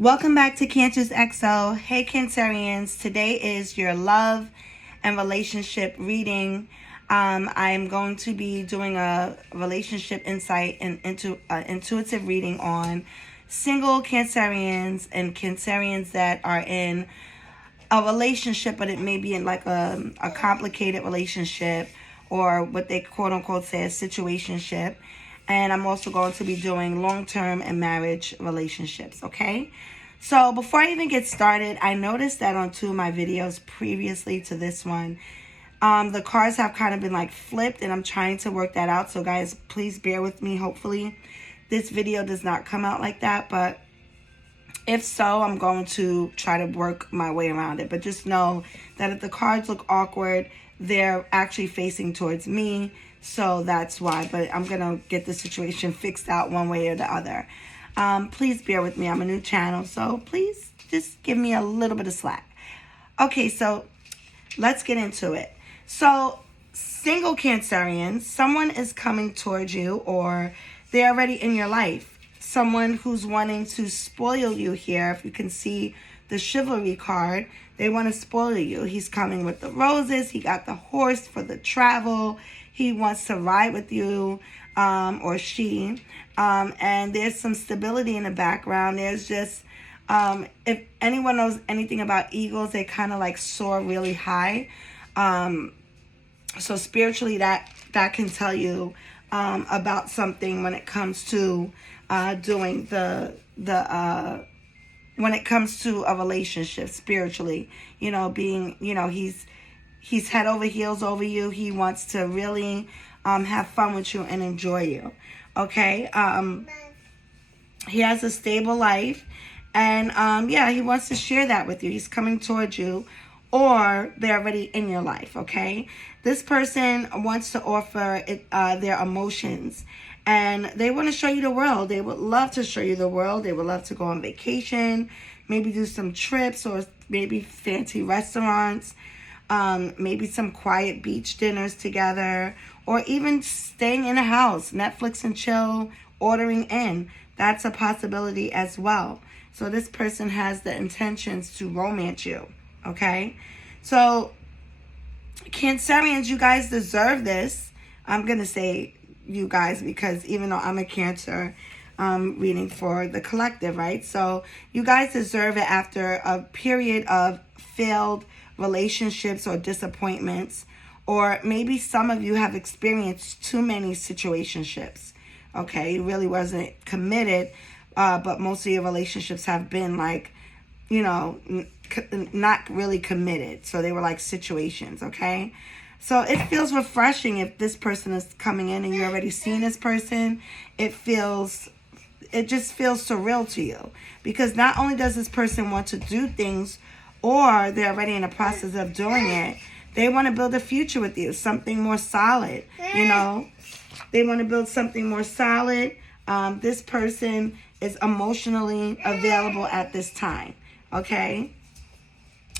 Welcome back to Cancer's XO. Hey Cancerians, today is your love and relationship reading. I'm going to be doing a relationship insight and intuitive reading on single Cancerians and Cancerians that are in a relationship, but it may be in like a complicated relationship, or what they quote unquote say a situationship. And I'm also going to be doing long-term and marriage relationships, okay? So before I even get started, I noticed that on two of my videos previously to this one, the cards have kind of been like flipped, and I'm trying to work that out. So guys, please bear with me. Hopefully this video does not come out like that, but if so, I'm going to try to work my way around it. But just know that if the cards look awkward, they're actually facing towards me. So that's why. But I'm going to get the situation fixed out one way or the other. Please bear with me. I'm a new channel, so please just give me a little bit of slack. Okay, so let's get into it. So single Cancerians, someone is coming towards you, or they're already in your life. Someone who's wanting to spoil you here. If you can see the chivalry card, they want to spoil you. He's coming with the roses. He got the horse for the travel. He wants to ride with you, or she. And there's some stability in the background. There's just, if anyone knows anything about eagles, they kind of like soar really high. So spiritually, that can tell you about something when it comes to doing when it comes to a relationship spiritually, being, he's head over heels over you. He wants to really have fun with you and enjoy you. Okay. He has a stable life, and he wants to share that with you. He's coming towards you, or they're already in your life. Okay. This person wants to offer their emotions, and they want to show you the world. They would love to show you the world. They would love to go on vacation, maybe do some trips, or maybe fancy restaurants, maybe some quiet beach dinners together, or even staying in a house, Netflix and chill, ordering in. That's a possibility as well. So this person has the intentions to romance you, okay? So Cancerians, you guys deserve this. I'm going to say you guys because even though I'm a Cancer, reading for the collective, right? So you guys deserve it after a period of failed relationships or disappointments, or maybe some of you have experienced too many situationships. Okay, you really wasn't committed, but most of your relationships have been like, not really committed. So they were like situations, okay? So it feels refreshing if this person is coming in and you're already seeing this person. It just feels surreal to you, because not only does this person want to do things, or they're already in the process of doing it, they want to build a future with you, something more solid, They want to build something more solid. This person is emotionally available at this time, okay?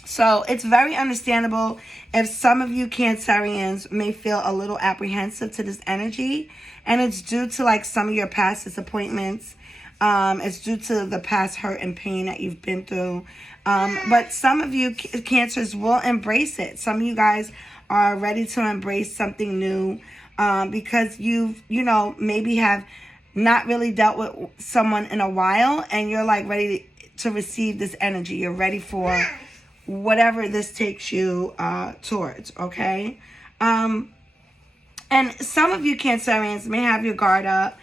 So it's very understandable if some of you Cancerians may feel a little apprehensive to this energy, and it's due to like some of your past disappointments. It's due to the past hurt and pain that you've been through. But some of you Cancers will embrace it. Some of you guys are ready to embrace something new, because you've, maybe have not really dealt with someone in a while, and you're like ready to receive this energy. You're ready for whatever this takes you towards, okay? And some of you Cancerians may have your guard up,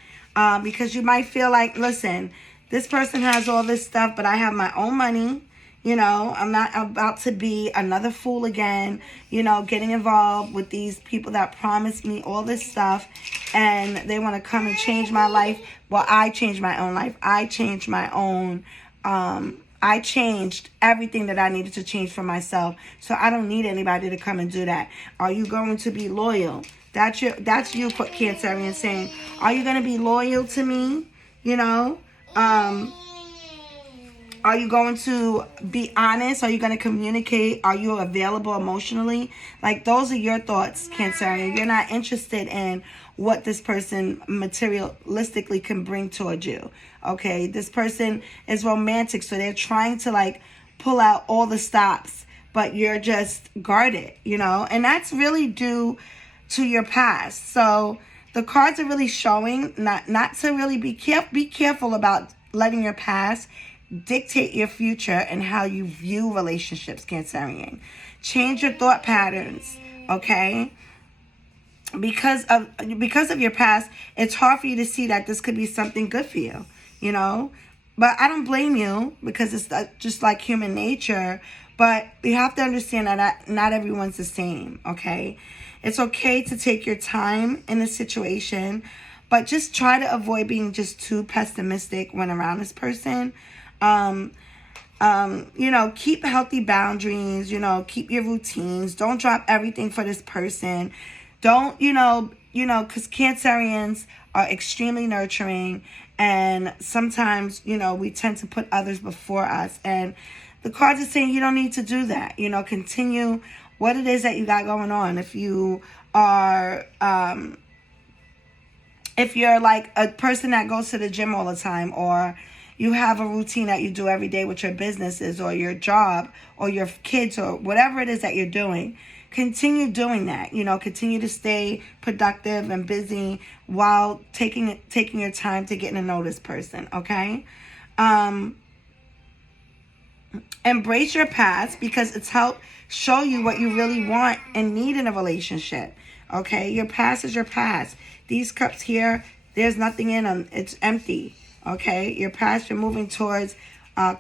because you might feel like, listen, this person has all this stuff, but I have my own money. I'm not about to be another fool again, getting involved with these people that promised me all this stuff, and they want to come and change my life. Well, I changed my own life. I changed my own, I changed everything that I needed to change for myself. So I don't need anybody to come and do that. Are you going to be loyal? That's you, Cancerian, saying, are you going to be loyal to me? Are you going to be honest? Are you going to communicate? Are you available emotionally? Like, those are your thoughts, Cancerian. You're not interested in what this person materialistically can bring towards you. Okay, this person is romantic, so they're trying to like pull out all the stops, but you're just guarded, and that's really due to your past. So the cards are really showing not to really be careful about letting your past dictate your future and how you view relationships, Cancerian. Change your thought patterns, okay? Because of your past, it's hard for you to see that this could be something good for you, But I don't blame you, because it's just like human nature. But you have to understand that not everyone's the same, okay? It's okay to take your time in a situation, but just try to avoid being just too pessimistic when around this person. Keep healthy boundaries, keep your routines. Don't drop everything for this person. Don't, because Cancerians are extremely nurturing, and sometimes, we tend to put others before us. And the cards are saying you don't need to do that. Continue what it is that you got going on. If you are, if you're like a person that goes to the gym all the time, or you have a routine that you do every day with your businesses or your job or your kids or whatever it is that you're doing, continue doing that. Continue to stay productive and busy while taking your time to get to know this person, okay? Embrace your past, because it's helped show you what you really want and need in a relationship, okay? Your past is your past. These cups here, there's nothing in them. It's empty, okay? Your past, you're moving towards a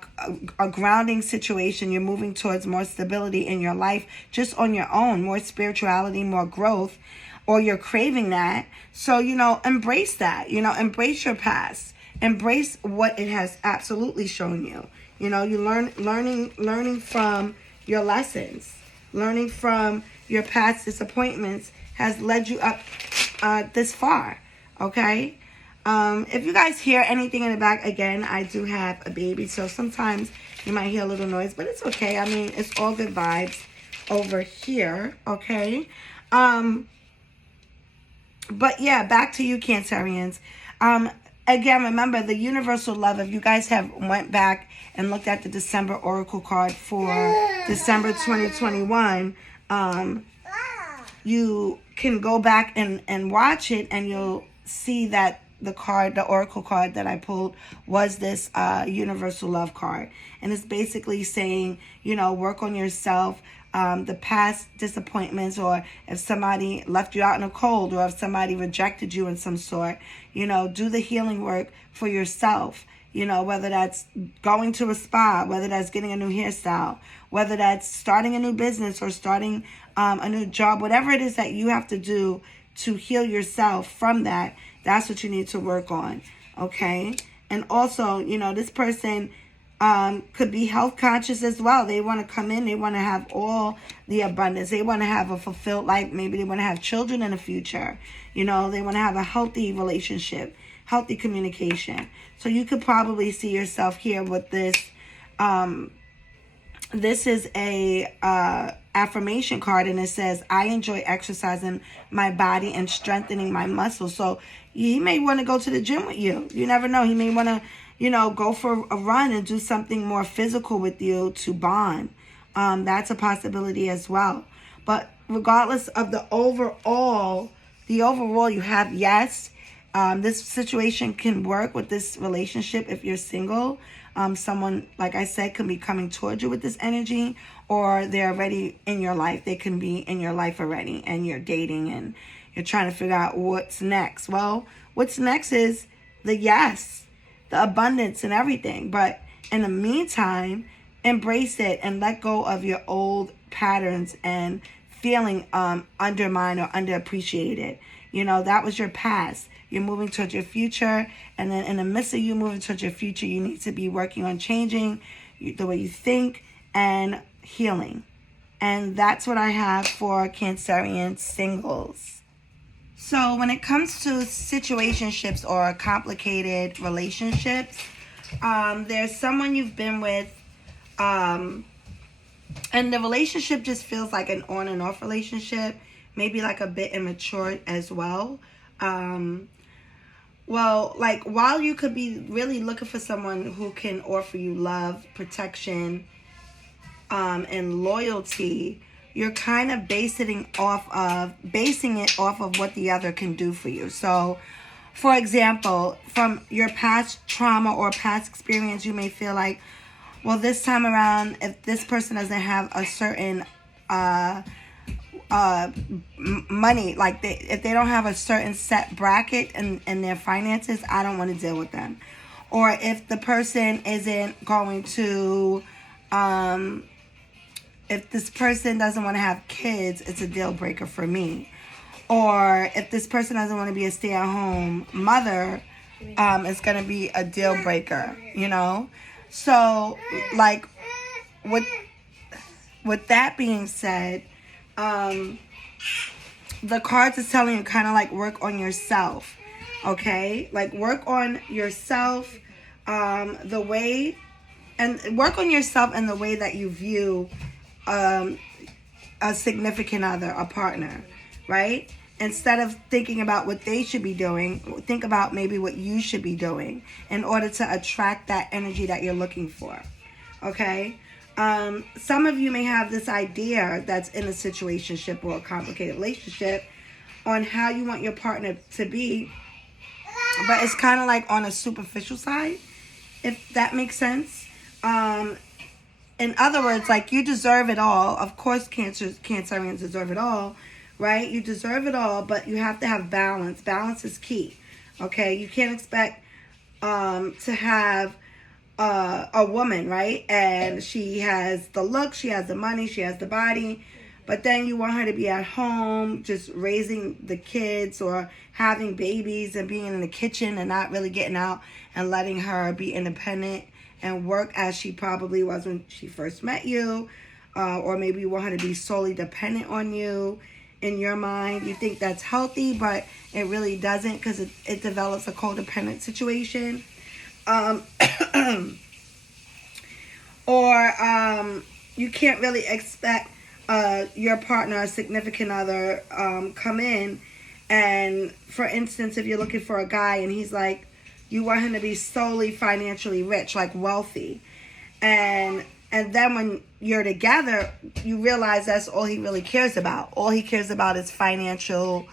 grounding situation. You're moving towards more stability in your life just on your own, more spirituality, more growth, or you're craving that. So, embrace that. Embrace your past. Embrace what it has absolutely shown you. You learning from your lessons, learning from your past disappointments has led you up this far, okay? If you guys hear anything in the back, again, I do have a baby, so sometimes you might hear a little noise, but it's okay. I mean, it's all good vibes over here, okay? But yeah, back to you, Cancerians. Again, remember the universal love. If you guys have went back and looked at the December Oracle card for December 2021, you can go back and watch it, and you'll see that the Oracle card that I pulled was this universal love card. And it's basically saying, work on yourself. The past disappointments, or if somebody left you out in the cold, or if somebody rejected you in some sort, do the healing work for yourself, whether that's going to a spa, whether that's getting a new hairstyle, whether that's starting a new business or starting a new job, whatever it is that you have to do to heal yourself from that, that's what you need to work on, okay? And also, this person could be health conscious as well. They want to come in, they want to have all the abundance. They want to have a fulfilled life. Maybe they want to have children in the future. They want to have a healthy relationship, healthy communication. So you could probably see yourself here with this. This is a affirmation card, and it says, I enjoy exercising my body and strengthening my muscles. So he may want to go to the gym with you. You never know. He may want to go for a run and do something more physical with you to bond. That's a possibility as well. But regardless of the overall you have yes. This situation can work with this relationship if you're single. Someone, like I said, can be coming towards you with this energy, or they're already in your life. They can be in your life already, and you're dating and you're trying to figure out what's next. Well, what's next is the yes, the abundance and everything. But in the meantime, embrace it and let go of your old patterns and feeling undermined or underappreciated. That was your past. You're moving towards your future, and then in the midst of you moving towards your future, you need to be working on changing the way you think and healing. And that's what I have for Cancerian singles. So when it comes to situationships or complicated relationships, There's someone you've been with, and the relationship just feels like an on and off relationship, maybe like a bit immature as well. Well, like, while you could be really looking for someone who can offer you love, protection, and loyalty, you're kind of basing it off of what the other can do for you. So, for example, from your past trauma or past experience, you may feel like, well, this time around, if this person doesn't have a certain money, like if they don't have a certain set bracket in their finances, I don't want to deal with them. Or if the person isn't going to, if this person doesn't want to have kids, it's a deal breaker for me. Or if this person doesn't want to be a stay-at-home mother, it's going to be a deal breaker, you know? So, like, with that being said, the cards is telling you kind of like work on yourself, okay? Like, work on yourself, the way, and work on yourself in the way that you view a significant other, a partner, right? Instead of thinking about what they should be doing, think about maybe what you should be doing in order to attract that energy that you're looking for, okay? Some of you may have this idea that's in a situationship or a complicated relationship on how you want your partner to be, but it's kind of like on a superficial side, if that makes sense. In other words, like, you deserve it all. Of course, Cancerians deserve it all, right? You deserve it all, but you have to have balance. Balance is key, okay? You can't expect to have a woman, right? And she has the look, she has the money, she has the body, but then you want her to be at home just raising the kids or having babies and being in the kitchen and not really getting out and letting her be independent and work as she probably was when she first met you. Or maybe you want her to be solely dependent on you. In your mind, you think that's healthy, but it really doesn't, because it develops a codependent situation. Or you can't really expect your partner, a significant other, come in, and for instance, if you're looking for a guy and he's like, you want him to be solely financially rich, like wealthy, and then when you're together, you realize that's all he really cares about. All he cares about is finances.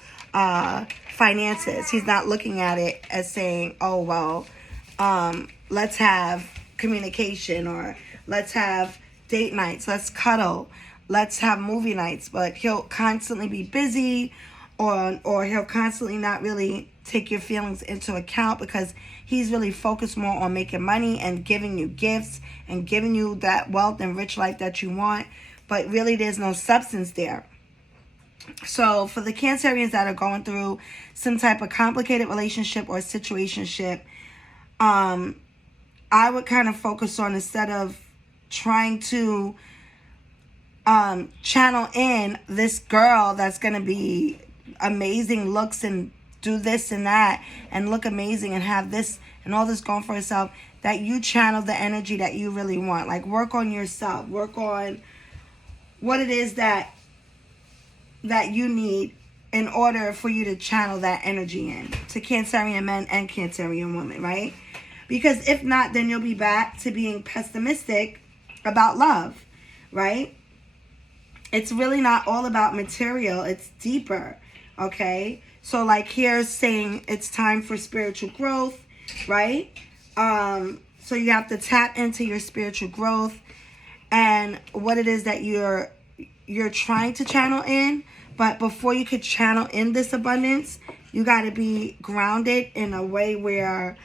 He's not looking at it as saying, oh, well, let's have communication, or let's have date nights, let's cuddle, let's have movie nights. But he'll constantly be busy, or he'll constantly not really take your feelings into account, because he's really focused more on making money and giving you gifts and giving you that wealth and rich life that you want. But really, there's no substance there. So for the Cancerians that are going through some type of complicated relationship or situationship, I would kind of focus on, instead of trying to channel in this girl that's going to be amazing looks and do this and that and look amazing and have this and all this going for herself, that you channel the energy that you really want. Like, work on yourself. Work on what it is that you need in order for you to channel that energy in to Cancerian men and Cancerian women, right? Because if not, then you'll be back to being pessimistic about love, right? It's really not all about material. It's deeper, okay? So, like, here's saying it's time for spiritual growth, right? So you have to tap into your spiritual growth and what it is that you're trying to channel in. But before you could channel in this abundance, you got to be grounded in a way where,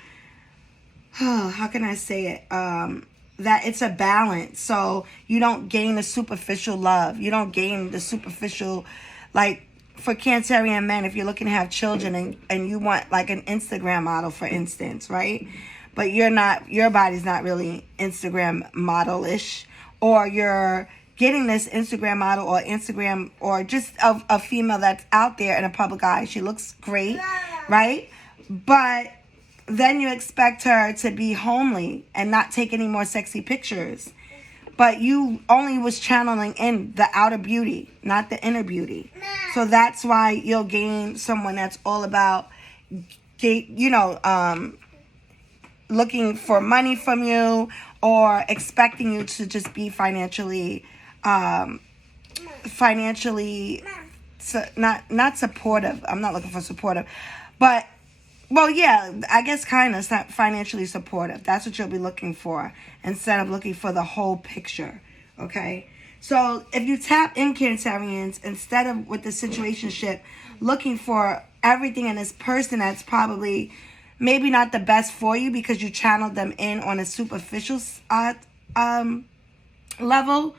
how can I say it? That it's a balance. So you don't gain the superficial love. You don't gain the superficial, like, for Cancerian men, if you're looking to have children and you want like an Instagram model, for instance, right? But your body's not really Instagram model-ish, or you're getting this Instagram model or Instagram, or just a female that's out there in a public eye. She looks great, right? But then you expect her to be homely and not take any more sexy pictures. But you only was channeling in the outer beauty, not the inner beauty. So that's why you'll gain someone that's all about, looking for money from you or expecting you to just be financially, not supportive. I'm not looking for supportive, but well, yeah, I guess kind of not financially supportive. That's what you'll be looking for instead of looking for the whole picture. Okay, so if you tap in Cancerians instead of with the situationship, looking for everything in this person that's probably maybe not the best for you because you channeled them in on a superficial level,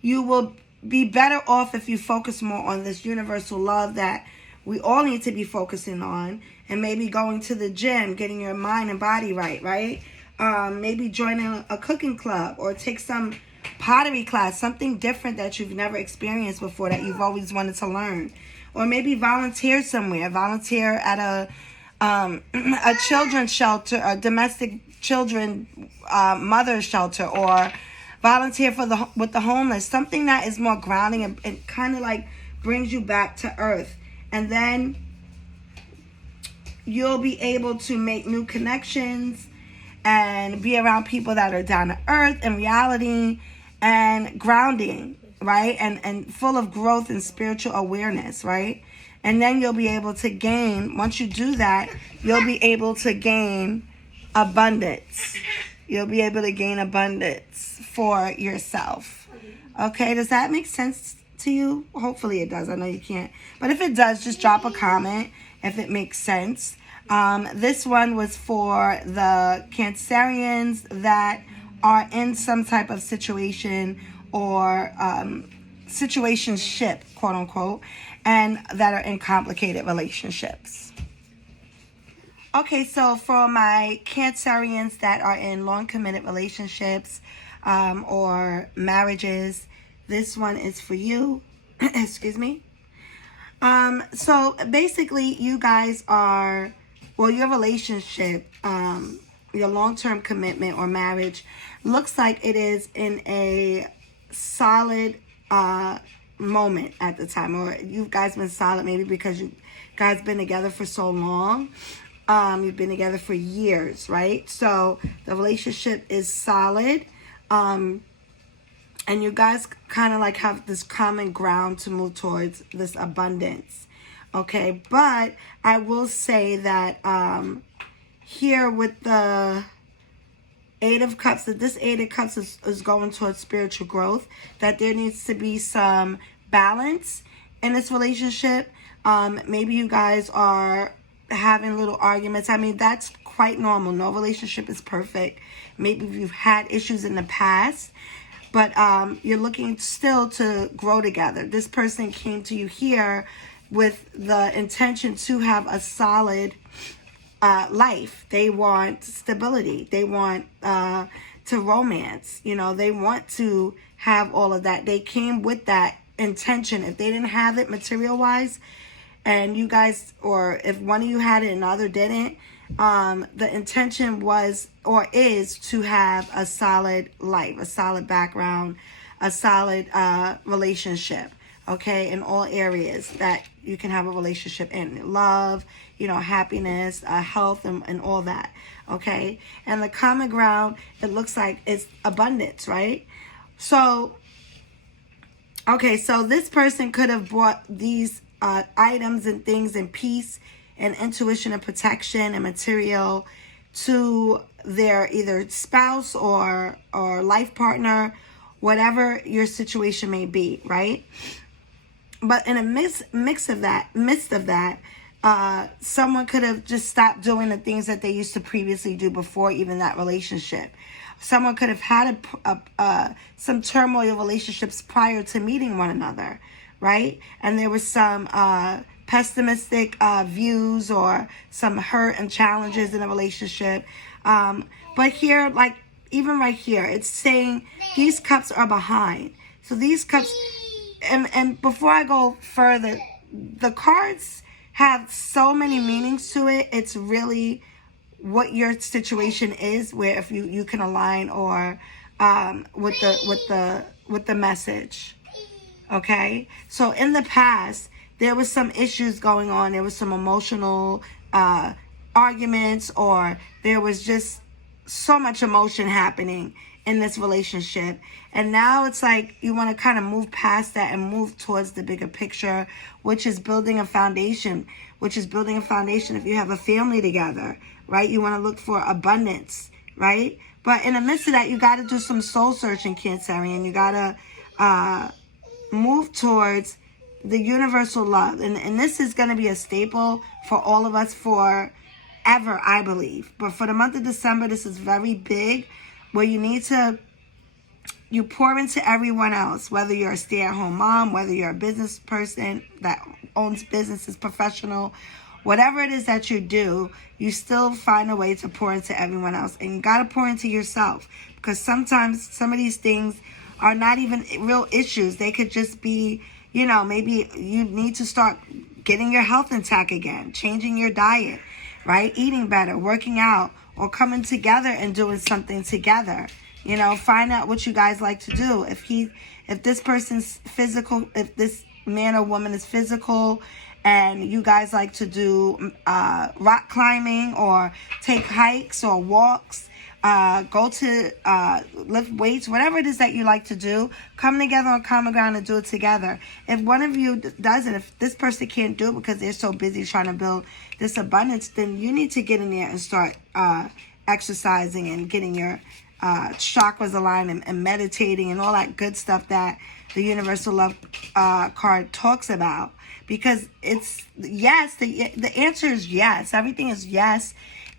you will be better off if you focus more on this universal love that we all need to be focusing on, and maybe going to the gym, getting your mind and body right? Maybe joining a cooking club or take some pottery class, something different that you've never experienced before that you've always wanted to learn. Or maybe volunteer somewhere, volunteer at a children's shelter, a domestic children mother's shelter, or volunteer with the homeless, something that is more grounding and kind of like brings you back to earth. And then you'll be able to make new connections and be around people that are down to earth and reality and grounding, right? And full of growth and spiritual awareness, right? And then you'll be able to gain, once you do that, you'll be able to gain abundance. You'll be able to gain abundance for yourself. Okay, does that make sense to you? Hopefully it does. I know you can't. But if it does, just drop a comment if it makes sense. This one was for the Cancerians that are in some type of situation or situationship, quote unquote, and that are in complicated relationships. Okay, so for my Cancerians that are in long committed relationships or marriages, this one is for you. Excuse me. So basically you guys are, well, your relationship, your long-term commitment or marriage looks like it is in a solid moment at the time, or you guys been solid maybe because you guys been together for so long. You've been together for years, right? So the relationship is solid. And you guys kind of like have this common ground to move towards this abundance. Okay, but I will say that here with the Eight of Cups, that this Eight of Cups is going towards spiritual growth, that there needs to be some balance in this relationship. Maybe you guys are having little arguments. I mean, that's quite normal. No relationship is perfect. Maybe you've had issues in the past, but you're looking still to grow together. This person came to you here with the intention to have a solid life. They want stability. They want to romance. You know, they want to have all of that. They came with that intention. If they didn't have it material-wise, and you guys, or if one of you had it and the other didn't, the intention was or is to have a solid life, a solid background, a solid relationship, okay, in all areas that you can have a relationship in. Love, you know, happiness, health, and all that, okay? And the common ground, it looks like it's abundance, right? So, okay, so this person could have brought these items and things and peace and intuition and protection and material to their either spouse or life partner, whatever your situation may be, right? But in a midst of that, someone could have just stopped doing the things that they used to previously do before even that relationship. Someone could have had some turmoil relationships prior to meeting one another, right? And there was some pessimistic views or some hurt and challenges in a relationship. But here, like even right here, it's saying these cups are behind. So these cups, and before I go further, the cards have so many meanings to it. It's really what your situation is, where if you can align or with the message. Okay, so in the past there was some issues going on. There was some emotional arguments, or there was just so much emotion happening in this relationship. And now it's like you want to kind of move past that and move towards the bigger picture, which is building a foundation. If you have a family together, right? You want to look for abundance, right? But in the midst of that, you got to do some soul searching, Cancerian. You got to move towards the universal love. And this is going to be a staple for all of us forever, I believe. But for the month of December, this is very big, where you pour into everyone else, whether you're a stay-at-home mom, whether you're a business person that owns businesses, professional, whatever it is that you do, you still find a way to pour into everyone else. And you got to pour into yourself, because sometimes some of these things are not even real issues. They could just be, maybe you need to start getting your health intact again, changing your diet, right? Eating better, working out, or coming together and doing something together. Find out what you guys like to do. If this person's physical, if this man or woman is physical, and you guys like to do rock climbing, or take hikes or walks, go to lift weights, whatever it is that you like to do, come together on common ground and do it together. If one of you doesn't, if this person can't do it because they're so busy trying to build this abundance, then you need to get in there and start exercising and getting your chakras aligned and meditating and all that good stuff that the Universal Love card talks about. Because it's yes, the answer is yes. Everything is yes.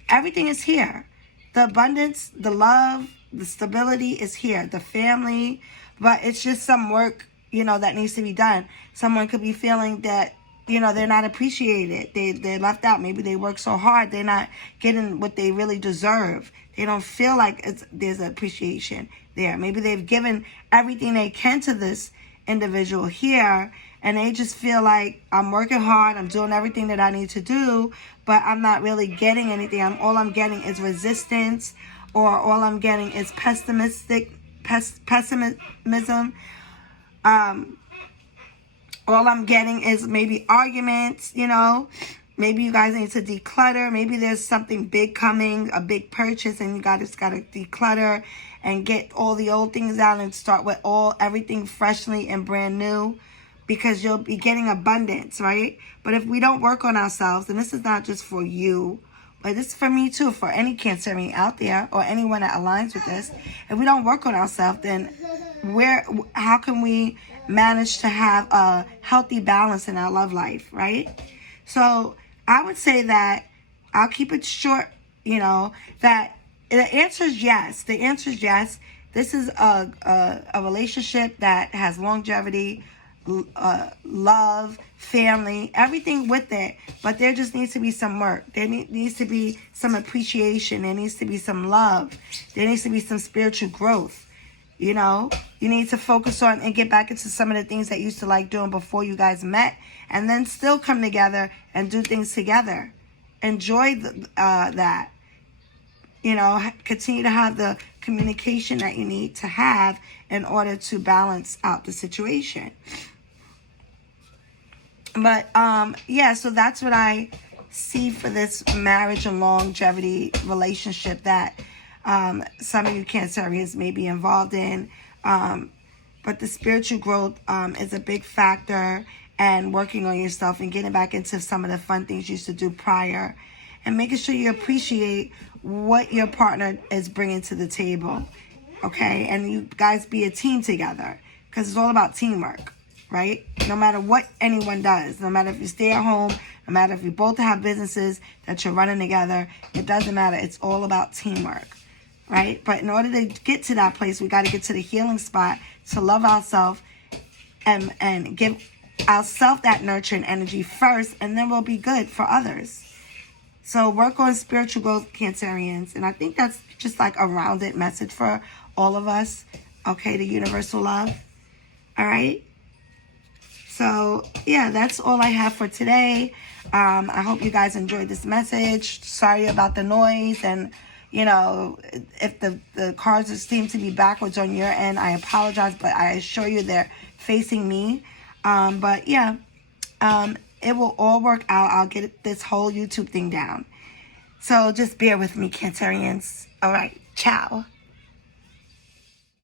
Everything is here. The abundance, the love, the stability is here. The family, but it's just some work, that needs to be done. Someone could be feeling that, they're not appreciated. They're left out. Maybe they work so hard. They're not getting what they really deserve. They don't feel like there's appreciation there. Maybe they've given everything they can to this individual here, and they just feel like, I'm working hard, I'm doing everything that I need to do, but I'm not really getting anything. All I'm getting is resistance, or all I'm getting is pessimism. All I'm getting is maybe arguments, Maybe you guys need to declutter. Maybe there's something big coming, a big purchase, and you just got to declutter and get all the old things out and start with everything freshly and brand new, because you'll be getting abundance, right? But if we don't work on ourselves, and this is not just for you, but this is for me too, for any Cancerian out there or anyone that aligns with this, if we don't work on ourselves, then how can we manage to have a healthy balance in our love life, right? So I would say that, I'll keep it short, that the answer is yes. The answer is yes. This is a relationship that has longevity, love, family, everything with it. But there just needs to be some work. There needs to be some appreciation. There needs to be some love. There needs to be some spiritual growth. You need to focus on and get back into some of the things that you used to like doing before you guys met, and then still come together and do things together. Enjoy that. Continue to have the communication that you need to have in order to balance out the situation. But so that's what I see for this marriage and longevity relationship that some of you Cancerians may be involved in. But the spiritual growth is a big factor, and working on yourself and getting back into some of the fun things you used to do prior, and making sure you appreciate what your partner is bringing to the table, okay? And you guys be a team together, because it's all about teamwork, right? No matter what anyone does, no matter if you stay at home, no matter if you both have businesses that you're running together, it doesn't matter. It's all about teamwork, right? But in order to get to that place, we got to get to the healing spot to love ourselves and give ourselves that nurturing energy first, and then we'll be good for others. So work on spiritual growth, Cancerians. And I think that's just like a rounded message for all of us. Okay, the universal love. All right. So, yeah, that's all I have for today. I hope you guys enjoyed this message. Sorry about the noise, and, you know, if the cards seem to be backwards on your end, I apologize, but I assure you they're facing me. But, yeah, it will all work out. I'll get this whole YouTube thing down. So just bear with me, Cancerians. All right, ciao.